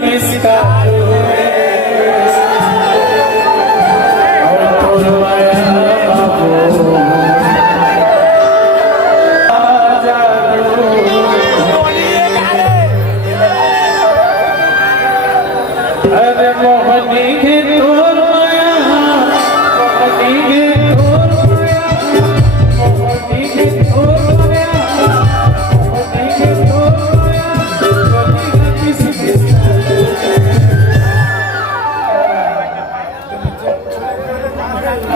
किसका और तोरवाया बाबू अरे मोहनी के तोर माया मोहनी के तोर माया मोहनी के तोर माया मोहनी के तोर माया मोहनी का किसी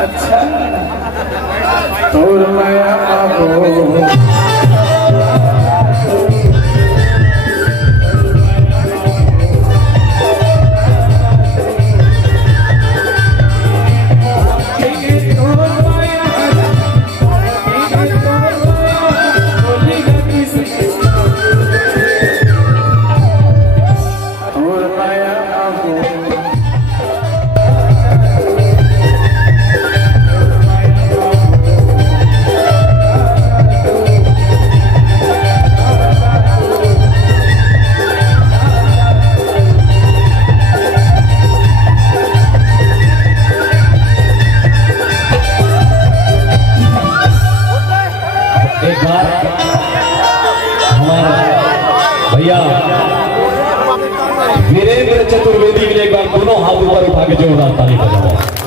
अच्छा तोर माया बाबू भैया वीरेंद्र चतुर्वेदी के लिए एक बार दोनों हाथ ऊपर उठा के जोरदार ताली बजाओ।